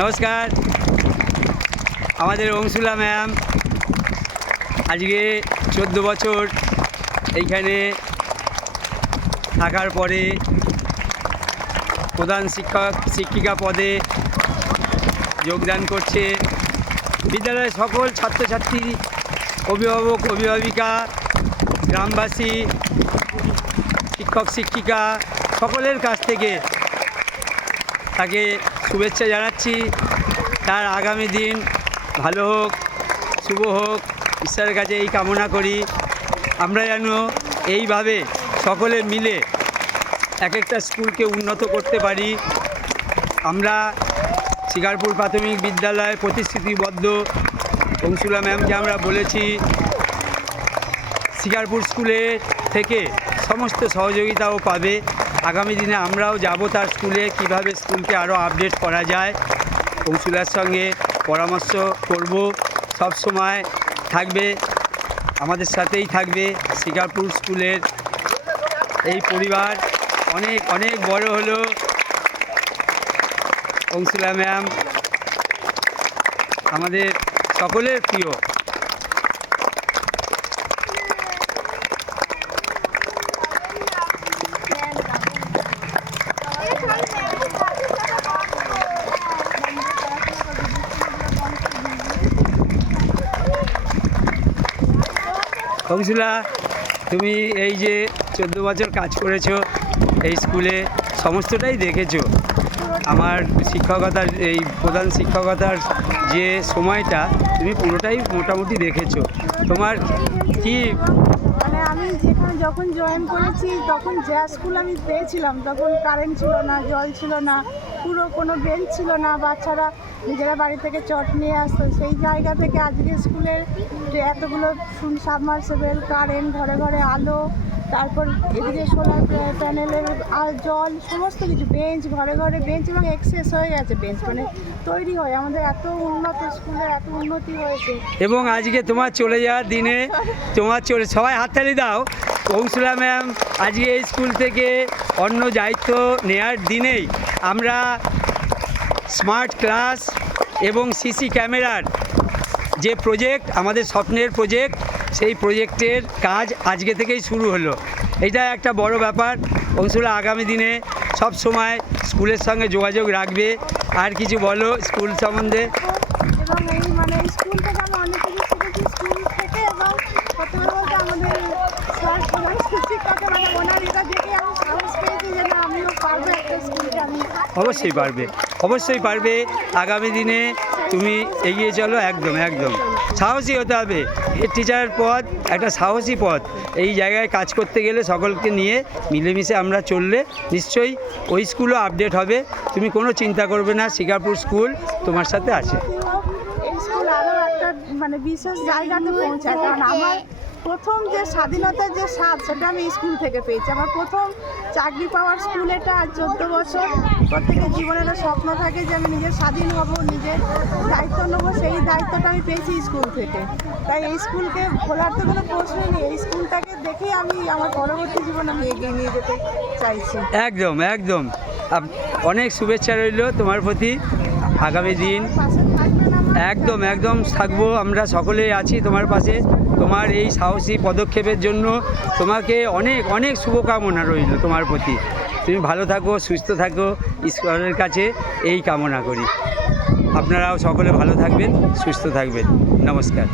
নমস্কার। আমাদের অংশুলা ম্যাম আজকে 14 বছর এইখানে থাকার পরে প্রধান শিক্ষিকা পদে যোগদান করছে। বিদ্যালয়ের সকল ছাত্রছাত্রী, অভিভাবক, অভিভাবিকা, গ্রামবাসী, শিক্ষক শিক্ষিকা সকলের কাছ থেকে তাকে শুভেচ্ছা জানাচ্ছি। তার আগামী দিন ভালো হোক, শুভ হোক, ঈশ্বরের কাছে এই কামনা করি। আমরা যেন এইভাবে সকলে মিলে এক একটা স্কুলকে উন্নত করতে পারি। আমরা শিকারপুর প্রাথমিক বিদ্যালয় প্রতিশ্রুতিবদ্ধ। অংশুলা ম্যামকে আমরা বলেছি শিকারপুর স্কুলে থেকে সমস্ত সহযোগিতাও পাবে। আগামী দিনে আমরাও যাব তার স্কুলে, কিভাবে স্কুলকে আরও আপডেট করা যায়। অংশুলার সঙ্গে পরামর্শ করব, সব সময় থাকবে, আমাদের সাথেই থাকবে। শিকারপুর স্কুলের এই পরিবার অনেক অনেক বড় হলো। অংশুলা ম্যাম আমাদের সকলের প্রিয়। অংশুলা, তুমি এই যে 14 বছর কাজ করেছো এই স্কুলে, সমস্তটাই দেখেছো। আমার শিক্ষকতার এই প্রধান শিক্ষকতার যে সময়টা তুমি পুরোটাই মোটামুটি দেখেছো। তোমার কি মানে আমি যখন জয়েন করেছি তখন যে স্কুল আমি পেয়েছিলাম তখন কারেন্ট ছিল না, জল ছিল না, পুরো কোনো বেঞ্চ ছিল না, বাচ্চারা নিজেরা বাড়ি থেকে চট নিয়ে আসতো। সেই জায়গা থেকে আজকে স্কুলের যে এতগুলো সাবমার্সিবল, কারেন্ট, ঘরে ঘরে আলো, তারপর এদিকে সোলার প্যানেলের জল, সমস্ত কিছু, বেঞ্চ, ঘরে ঘরে বেঞ্চ, এবং এক্সেস হয়ে গেছে বেঞ্চ, মানে তৈরি হয়। আমাদের এত উন্নত স্কুলে এত উন্নতি হয়েছে। এবং আজকে তোমার চলে যাওয়ার দিনে সবাই হাততালি দাও। অংশুলা ম্যাম আজকে এই স্কুল থেকে অন্য দায়িত্ব নেওয়ার দিনেই আমরা স্মার্ট ক্লাস এবং সিসি ক্যামেরার যে প্রজেক্ট, আমাদের স্বপ্নের প্রজেক্ট, সেই প্রজেক্টের কাজ আজকে থেকেই শুরু হলো। এটা একটা বড় ব্যাপার। অংশুলা আগামী দিনে সব সময় স্কুলের সঙ্গে যোগাযোগ রাখবে। আর কিছু বলো স্কুল সম্বন্ধে। এবং এই মানে স্কুল থেকে আমি অনেক কিছু শিখেছি স্কুল থেকে, এবং প্রথমে বলতে আমাদের স্যার প্রধান শিক্ষিকাকে মানে ওনার এটা দেখে আমি সাহস পেয়েছি যে না, আমিও পারবো একটা স্কুলকে। আমি অবশ্যই পারবে, অবশ্যই পারবে। আগামী দিনে তুমি এগিয়ে চলো। একদম একদম সাহসী হতে হবে। হেড টিচারের পদ একটা সাহসী পদ। এই জায়গায় কাজ করতে গেলে সকলকে নিয়ে মিলেমিশে আমরা চললে নিশ্চয়ই ওই স্কুলও আপডেট হবে। তুমি কোনো চিন্তা করবে না, শিকারপুর স্কুল তোমার সাথে আছে। এই স্কুল আরও একটা মানে বিশেষ জায়গাতে পৌঁছায়, কারণ আমার প্রথম যে স্বাধীনতার যে স্বাদ সেটা আমি স্কুল থেকে পেয়েছি। আমার প্রথম চাকরি পাওয়ার স্কুল এটা। আজ 14 বছর। প্রত্যেকের জীবনের একটা স্বপ্ন থাকে যে আমি নিজের স্বাধীন হব, নিজের দায়িত্ব নেব। সেই দায়িত্বটা আমি পেয়েছি স্কুল থেকে। তাই এই স্কুলকে ভোলার তো কোনো প্রশ্নই নেই। এই স্কুলটাকে দেখেই আমি আমার পরবর্তী জীবন আমি এগিয়ে নিয়ে যেতে চাইছি। একদম একদম অনেক শুভেচ্ছা রইল তোমার প্রতি। আগামী দিন পাশে থাকবেন আমার। একদম একদম থাকবো, আমরা সকলেই আছি তোমার পাশে। তোমার এই সাহসী পদক্ষেপের জন্য তোমাকে অনেক অনেক শুভকামনা রইল তোমার প্রতি। তুমি ভালো থাকো, সুস্থ থাকো, ঈশ্বরের কাছে এই কামনা করি। আপনারাও সকলে ভালো থাকবেন, সুস্থ থাকবেন। নমস্কার।